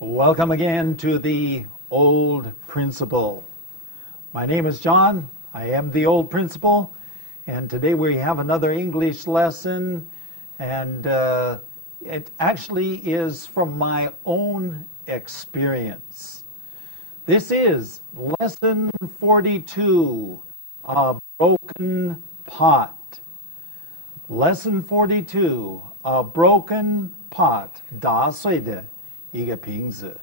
Welcome again to the Old Principal. My name is John. I am the Old Principal, and today we have another English lesson, and it actually is from my own experience. This is Lesson 42, A Broken Pot. Lesson 42, A Broken Pot, 打碎的一个瓶子。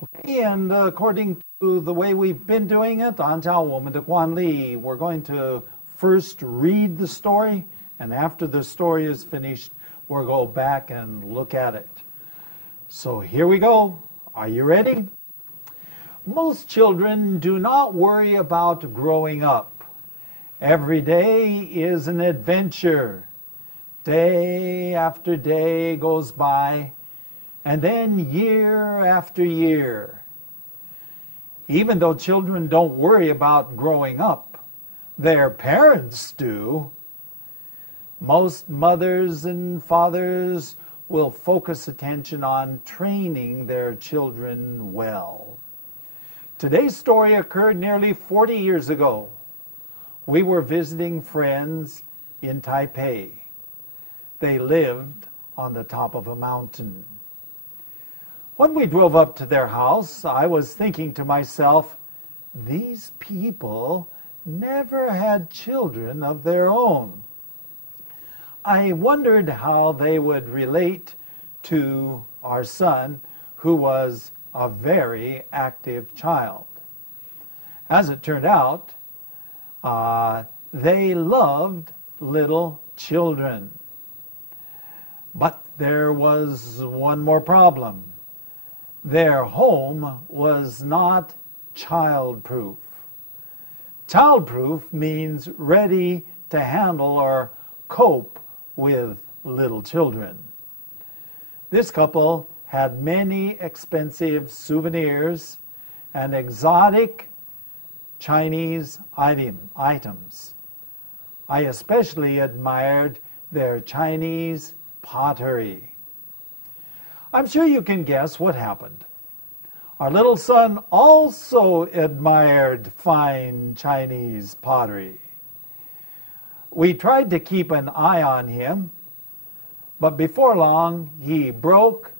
Okay, and according to the way we've been doing it, 按照我们的惯例, we're going to first read the story, and after the story is finished, we'll go back and look at it. So here we go. Are you ready? Most children do not worry about growing up. Every day is an adventure. Day after day goes by, and then year after year. Even though children don't worry about growing up, their parents do. Most mothers and fathers will focus attention on training their children well. Today's story occurred nearly 40 years ago. We were visiting friends in Taipei. They lived on the top of a mountain. When we drove up to their house, I was thinking to myself, these people never had children of their own. I wondered how they would relate to our son, who was a very active child. As it turned out, they loved little children. But there was one more problem. Their home was not child-proof. Child-proof means ready to handle or cope with little children. This couple had many expensive souvenirs and exotic Chinese items. I especially admired their Chinese pottery. I'm sure you can guess what happened. Our little son also admired fine Chinese pottery. We tried to keep an eye on him, but before long he broke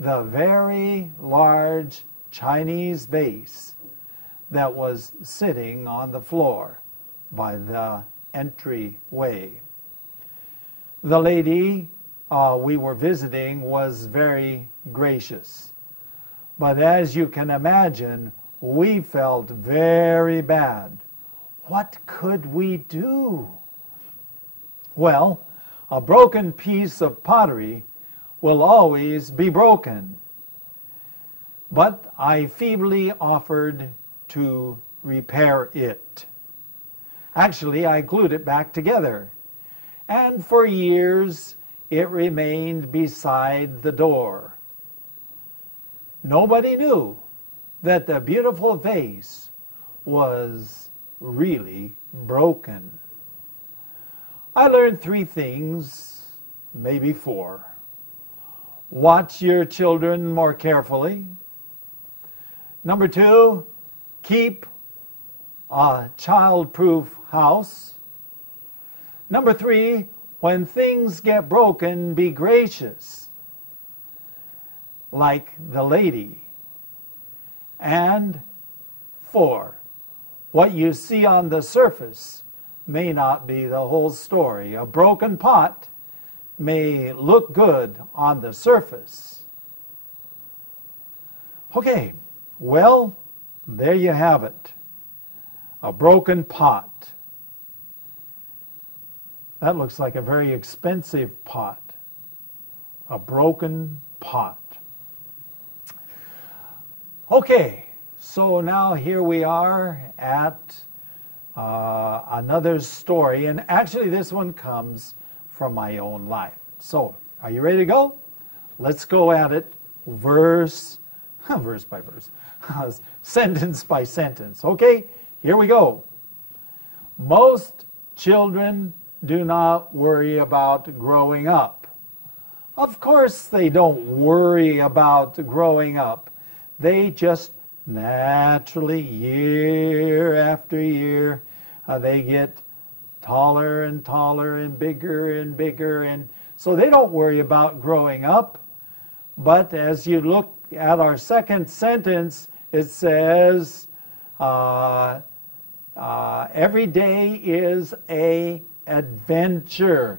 the very large Chinese vase that was sitting on the floor by the entryway. The lady we were visiting was very gracious, but as you can imagine, we felt very bad. What could we do? Well, a broken piece of pottery will always be broken. But I feebly offered to repair it. Actually, I glued it back together. And for years, it remained beside the door. Nobody knew that the beautiful vase was really broken. I learned 3 things, maybe 4. Watch your children more carefully. Number 2, keep a child-proof house. Number 3, when things get broken, be gracious, like the lady. And 4, what you see on the surface may not be the whole story. A broken pot may look good on the surface. Okay, well, there you have it. A broken pot. That looks like a very expensive pot. A broken pot. Okay, so now here we are at another story, and actually this one comes from my own life. So, are you ready to go? Let's go at it verse by verse, sentence by sentence. Okay, here we go. Most children do not worry about growing up. Of course they don't worry about growing up. They just naturally, year after year, they get taller and taller and bigger, and so they don't worry about growing up. But as you look at our second sentence, it says, every day is an adventure.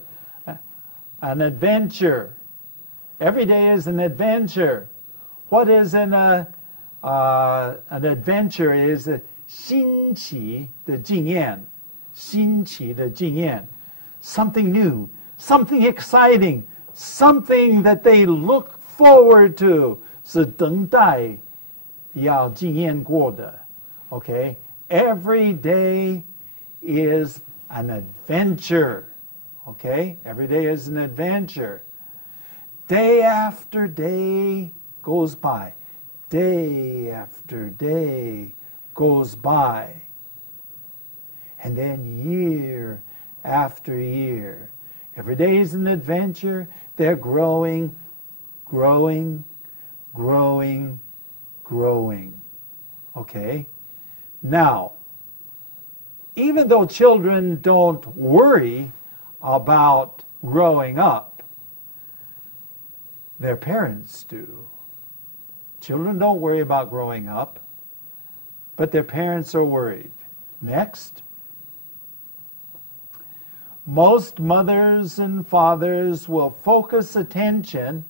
An adventure. Every day is an adventure. What is an adventure? Is 新奇的经验，新奇的经验, something new, something exciting, something that they look forward to, 是等待要经验过的. Okay? Every day is an adventure. Okay? Every day is an adventure. Day after day goes by. Day after day goes by. And then year after year. Every day is an adventure. They're growing, growing, growing, growing. Okay? Now, even though children don't worry about growing up, their parents do. Children don't worry about growing up, but their parents are worried. Next. Most mothers and fathers will focus attention.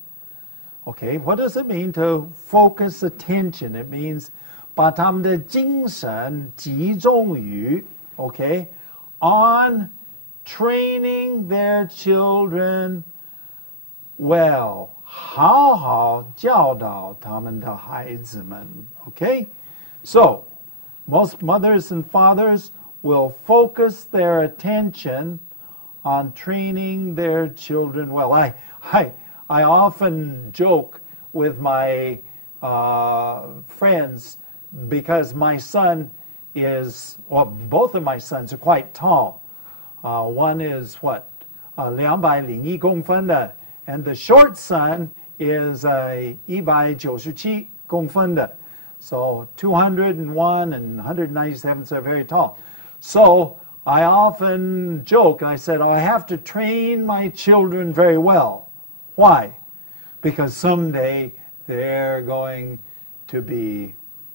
Okay, what does it mean to focus attention? It means 把他们的精神集中于, okay, on training their children well. 好好教导他们的孩子们. Okay? So, most mothers and fathers will focus their attention on training their children well. I often joke with my friends because my son is, well, both of my sons are quite tall. One is what? 201公分的, and the short son is 197公分的. So 201 and 197 are very tall. So I often joke, and I said, I have to train my children very well. Why? Because someday they're going to be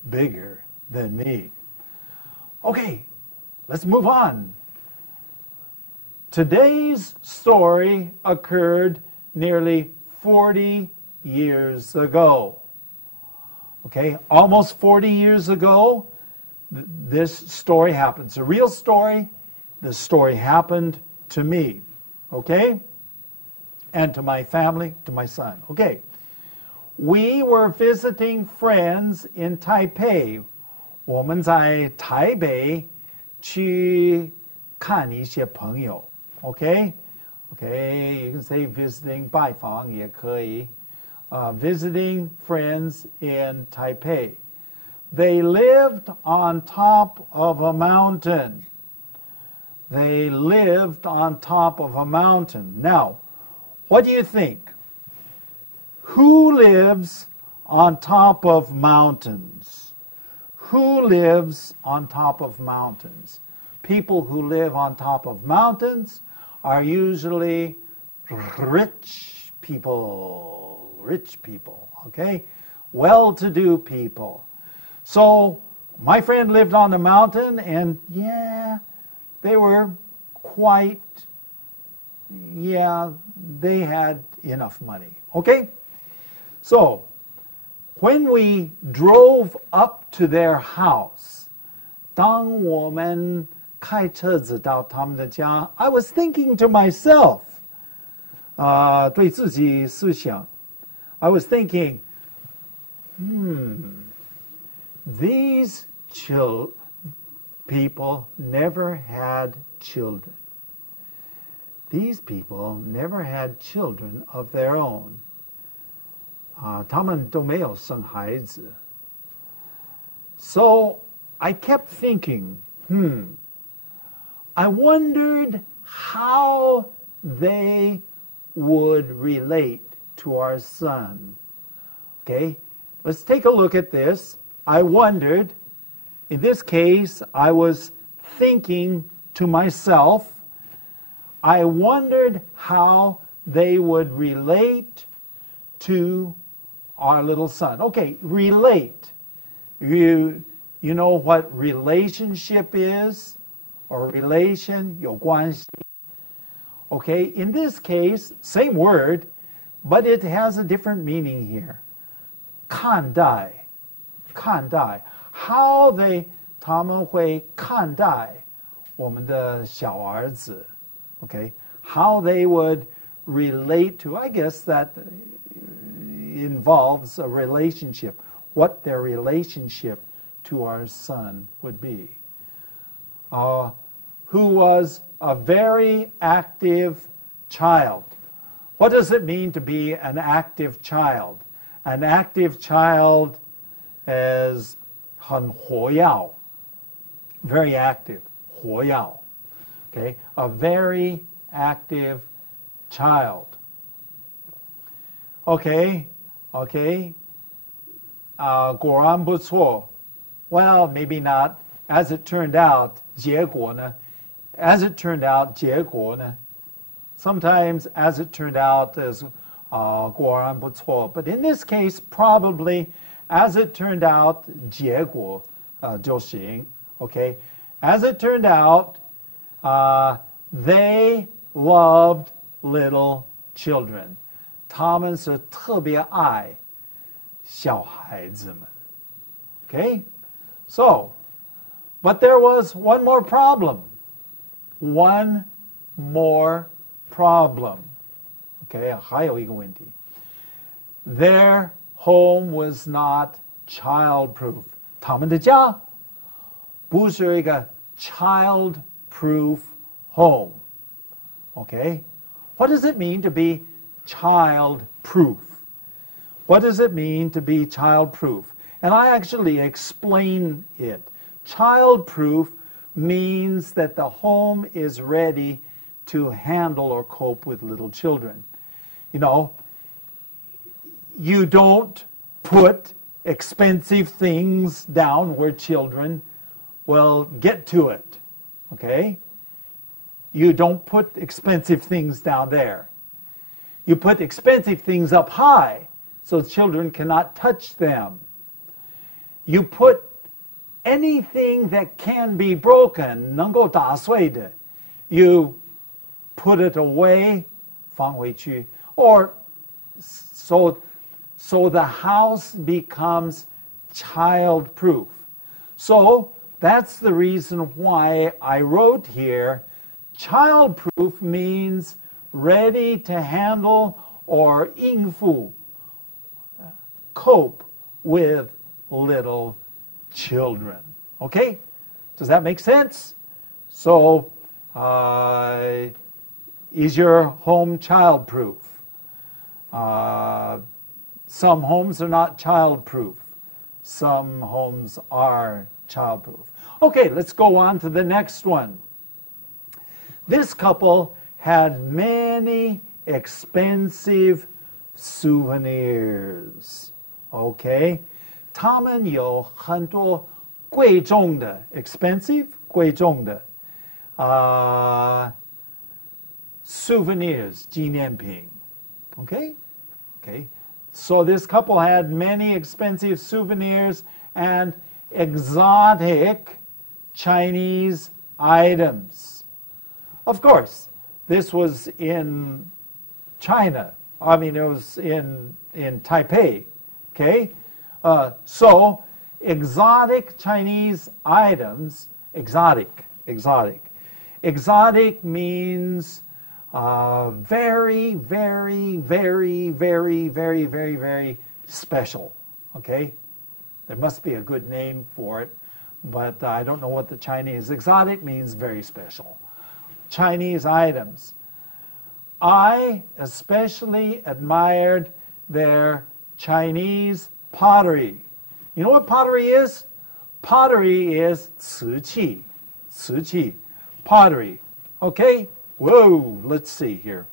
bigger than me. Okay, let's move on. Today's story occurred nearly 40 years ago. Okay, almost 40 years ago, this story happened. It's a real story. This story happened to me. Okay? And to my family, to my son. Okay. We were visiting friends in Taipei. 我们在台北去看一些朋友. Okay? Okay, you can say visiting, 拜访也可以. Visiting friends in Taipei. They lived on top of a mountain. They lived on top of a mountain. Now, what do you think? Who lives on top of mountains? Who lives on top of mountains? People who live on top of mountains are usually rich people. Rich people, okay? Well-to-do people. So, my friend lived on the mountain, and yeah, they were quite, yeah, they had enough money, okay? So, when we drove up to their house, 当我们开车子到他们的家, I was thinking to myself, 对自己思想, I was thinking, these people never had children. These people never had children of their own. 他们都没有生孩子. So I kept thinking, I wondered how they would relate to our son. Okay, let's take a look at this. I wondered, in this case, I was thinking to myself, I wondered how they would relate to our little son. Okay, relate. You know what relationship is? Or relation, 有关系. Okay, in this case, same word, but it has a different meaning here. 看待 how他们会看待我们的小儿子. Okay, how they would relate to, I guess that involves a relationship, what their relationship to our son would be. Who was a very active child. What does it mean to be an active child? An active child is 很活跃, very active, 活跃. Okay, a very active child. Okay, 果然不错. Well, maybe not. As it turned out, 结果呢? As it turned out, 结果呢? Sometimes, as it turned out, is 果然不错. But in this case, probably, as it turned out, 结果就行. Okay, as it turned out, they loved little children. 他们是特别爱小孩子们. Okay, so, but there was one more problem. One more problem. Okay, 还有一个问题. Their home was not child-proof. 他们的家不是一个 child-proof home. Okay, what does it mean to be child-proof? What does it mean to be child-proof? And I actually explain it. Child-proof means that the home is ready to handle or cope with little children. You know, you don't put expensive things down where children will get to it. Okay? You don't put expensive things down there. You put expensive things up high so children cannot touch them. You put anything that can be broken, 能够打碎的, you put it away, 放回去, or so the house becomes child-proof. So that's the reason why I wrote here, child-proof means ready to handle or 应付, cope with little children. Okay? Does that make sense? So, is your home child-proof? Some homes are not child-proof. Some homes are child-proof. Okay, let's go on to the next one. This couple had many expensive souvenirs. Okay? 他们有很多贵重的 expensive 贵重的souvenirs 纪念品. Okay? Okay. So this couple had many expensive souvenirs and exotic Chinese items. Of course, this was in China. I mean, it was in Taipei. Okay? So, exotic Chinese items, exotic. Exotic means very, very, very, very, very, very, very special. Okay? There must be a good name for it, but I don't know what the Chinese. Exotic means very special. Chinese items. I especially admired their Chinese pottery. You know what pottery is? Pottery is 瓷器. Pottery. Okay? Whoa, let's see here.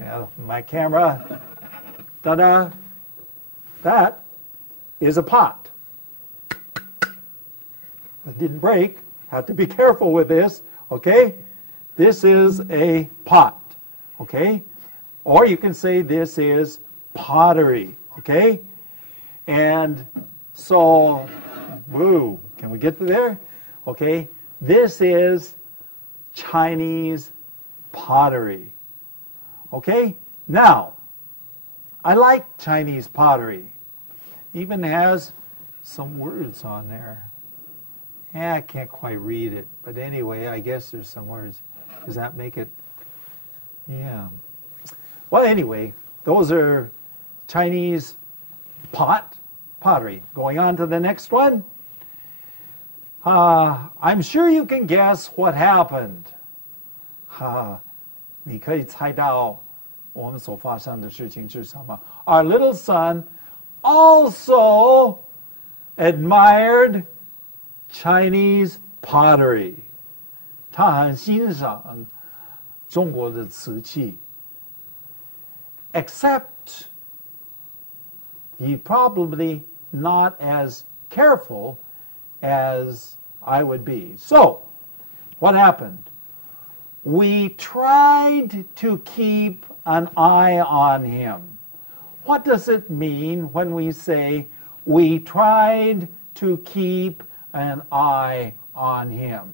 Okay, my camera. Ta-da! That is a pot. It didn't break. Have to be careful with this, okay? This is a pot, okay? Or you can say this is pottery, okay? And so, woo, can we get to there? Okay, this is Chinese pottery. Okay, now, I like Chinese pottery. Even has some words on there. Yeah, I can't quite read it, but anyway, I guess there's some words. Does that make it? Yeah. Well, anyway, those are Chinese pottery. Going on to the next one. I'm sure you can guess what happened. 你可以猜到我们所发生的事情是什么？ Our little son also admired Chinese pottery. 他很欣赏中国的瓷器。Except he probably not as careful as I would be. So, what happened? We tried to keep an eye on him. What does it mean when we say we tried to keep an eye on him?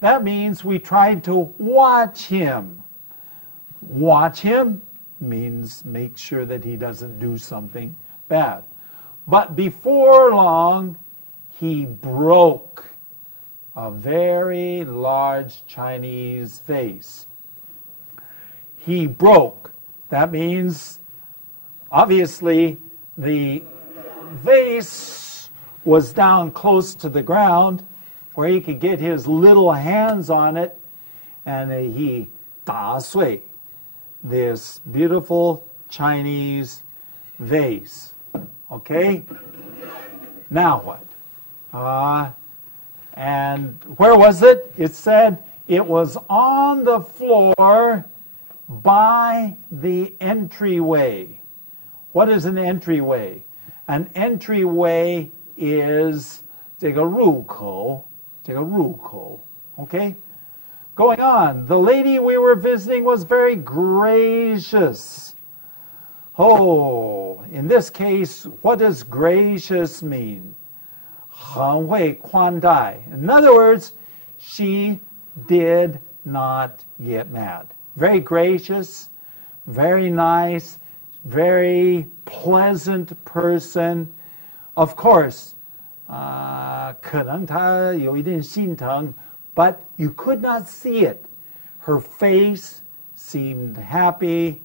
That means we tried to watch him. Watch him means make sure that he doesn't do something bad. But before long, he broke a very large Chinese vase. He broke. That means, obviously, the vase was down close to the ground where he could get his little hands on it, and he 打碎 this beautiful Chinese vase. Okay? Now what? And where was it? It said it was on the floor by the entryway. What is an entryway? An entryway is 这个入口, okay? Going on, the lady we were visiting was very gracious. Oh, in this case, what does gracious mean? 很会宽待. In other words, she did not get mad. Very gracious, very nice, very pleasant person. Of course, 可能她有一点心疼, but you could not see it. Her face seemed happy.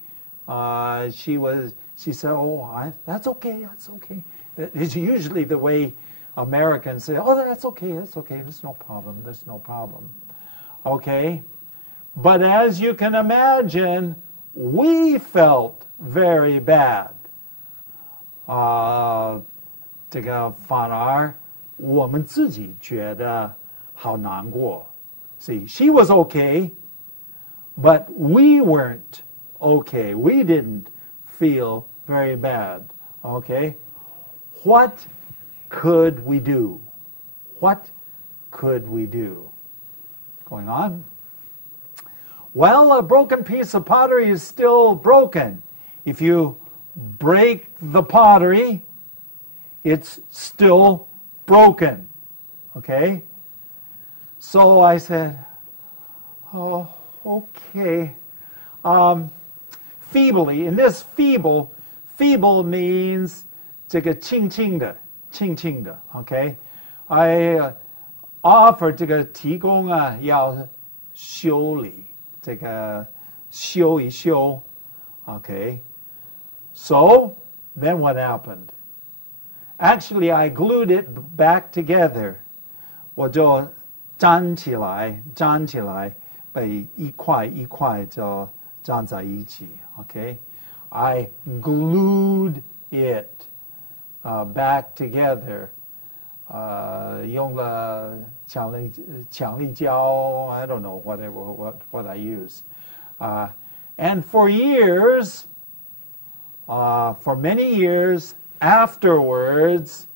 She said, oh, that's okay, that's okay. It's usually the way Americans say, oh, that's okay, there's no problem. Okay? But as you can imagine, we felt very bad. 这个反而我们自己觉得好难过. See, she was okay, but we weren't okay. We didn't feel very bad. Okay? What could we do? What could we do? Going on. Well, a broken piece of pottery is still broken. If you break the pottery, it's still broken. Okay? So I said, oh, okay. Feebly, in this feeble means 这个轻轻的 okay? I offer 这个提供要修理 这个修一修 okay? So, then what happened? Actually, I glued it back together. 我就粘起来被一块一块就粘在一起 okay? I glued it back together. 用了强力胶, I don't know what I use. And for years, for many years afterwards,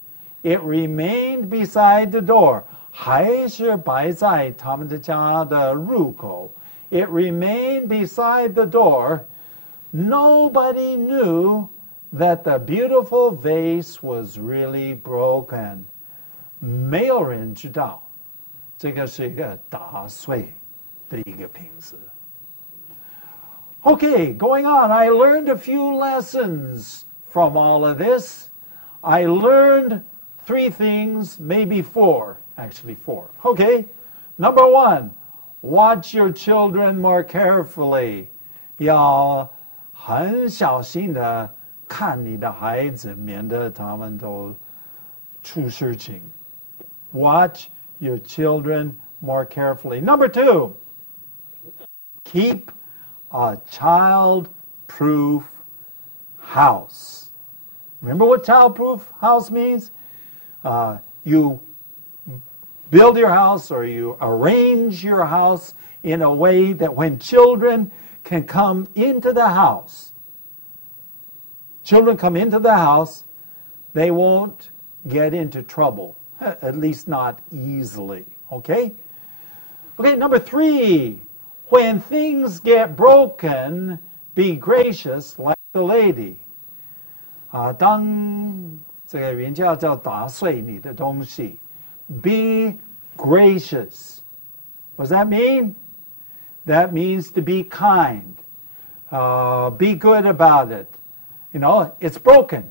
it remained beside the door. 还是摆在他们的家的入口。It remained beside the door. Nobody knew that the beautiful vase was really broken. 没有人知道，这个是一个打碎的一个瓶子。Okay, going on, I learned a few lessons from all of this. I learned 3 things, maybe 4, actually 4. Okay, number 1, watch your children more carefully. 要很小心的看你的孩子，免得他们都出事情。Watch your children more carefully. Number 2, keep a child-proof house. Remember what child-proof house means? You build your house or you arrange your house in a way that when children can come into the house, children come into the house, they won't get into trouble, at least not easily, okay? Okay, number 3, when things get broken, be gracious like the lady. 当这个人家叫打碎你的东西 be gracious. What does that mean? That means to be kind. Be good about it. You know, it's broken.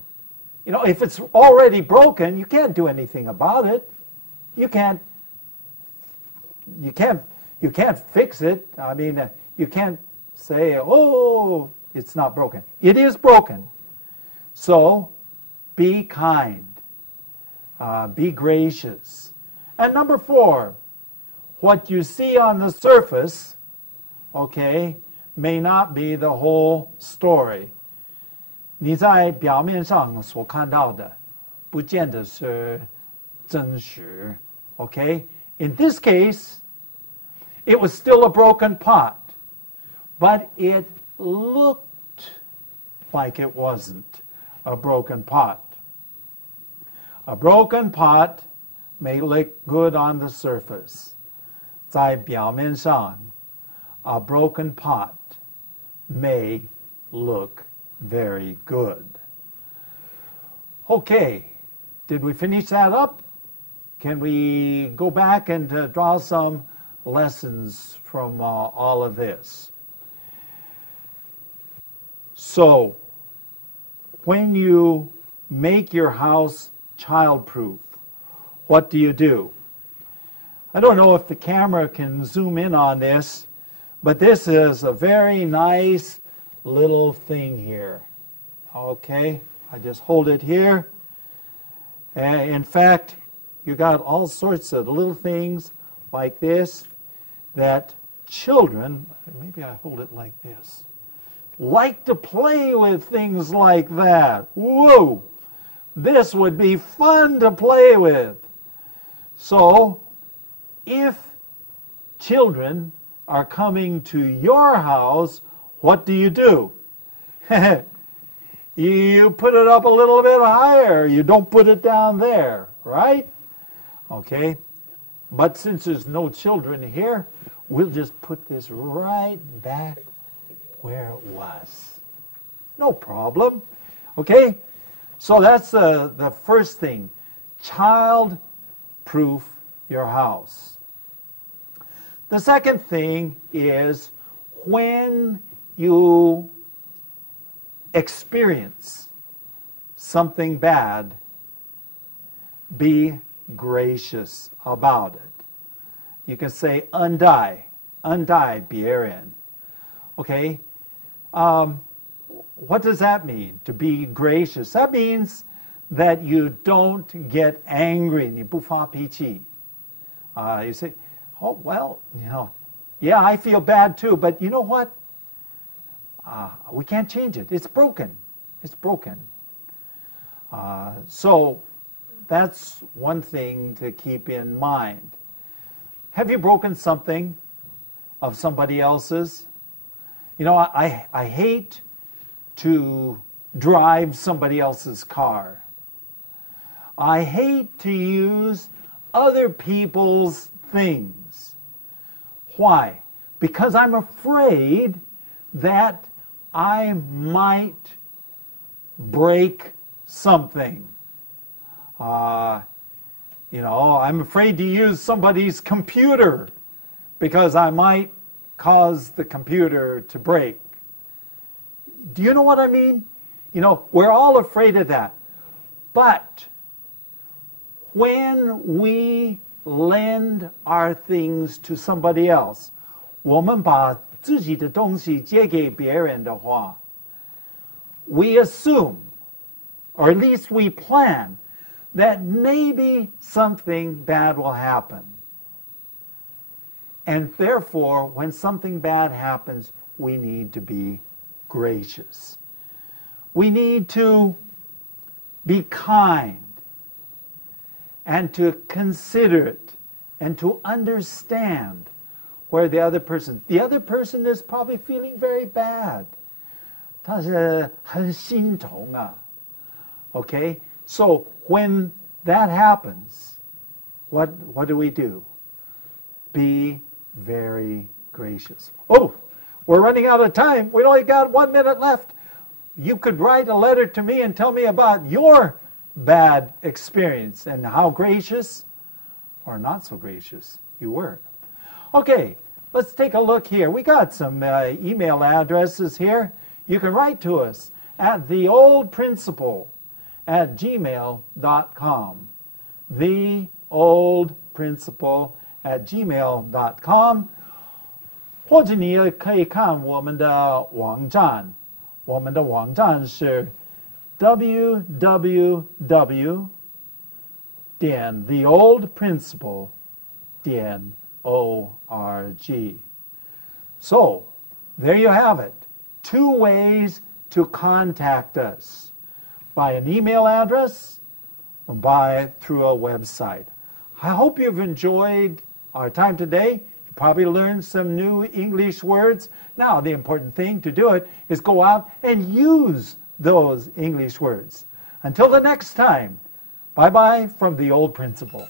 You know, if it's already broken, you can't do anything about it. You can't fix it. I mean, you can't say, oh, it's not broken. It is broken. So, be kind. Be gracious. And number 4, what you see on the surface, okay, may not be the whole story. 你在表面上所看到的，不见得是真实。Okay? In this case, it was still a broken pot, but it looked like it wasn't a broken pot. A broken pot may look good on the surface. 在表面上 a broken pot may look very good. Okay, did we finish that up? Can we go back and draw some lessons from all of this? So, when you make your house child-proof, what do? I don't know if the camera can zoom in on this, but this is a very nice little thing here. Okay, I just hold it here. In fact, you got all sorts of little things like this that children, maybe I hold it like this, like to play with things like that. Whoa! This would be fun to play with. So, if children are coming to your house, what do? You put it up a little bit higher. You don't put it down there, right? Okay. But since there's no children here, we'll just put this right back where it was. No problem. Okay? So that's the first thing. Child-proof your house. The second thing is when you experience something bad, be gracious about it. You can say 恩待别人. Okay? What does that mean, to be gracious? That means that you don't get angry. 你不发脾气. You say, oh, well, you know, yeah, I feel bad too, but you know what? We can't change it. It's broken. It's broken. So that's one thing to keep in mind. Have you broken something of somebody else's? You know, I hate to drive somebody else's car. I hate to use other people's things. Why? Because I'm afraid that I might break something. I'm afraid to use somebody's computer because I might cause the computer to break. Do you know what I mean? We're all afraid of that. But when we lend our things to somebody else, 我们把自己的东西借给别人的话, we assume, or at least we plan, that maybe something bad will happen. And therefore, when something bad happens, we need to be gracious. We need to be kind and to consider it and to understand where the other person is probably feeling very bad. 他是很心痛啊. Okay? So when that happens, what do we do? Be very gracious. Oh, we're running out of time. We only got 1 minute left. You could write a letter to me and tell me about your bad experience and how gracious or not so gracious you were. Okay, let's take a look here. We got some email addresses here. You can write to us at theoldprinciple@gmail.com. theoldprinciple@gmail.com. 或者你也可以看我们的网站，我们的网站是 www.theoldprinciple.org. So, there you have it. 2 ways to contact us. By an email address or through a website. I hope you've enjoyed our time today. You probably learned some new English words. Now, the important thing to do it is go out and use those English words. Until the next time, bye-bye from the Old Principle.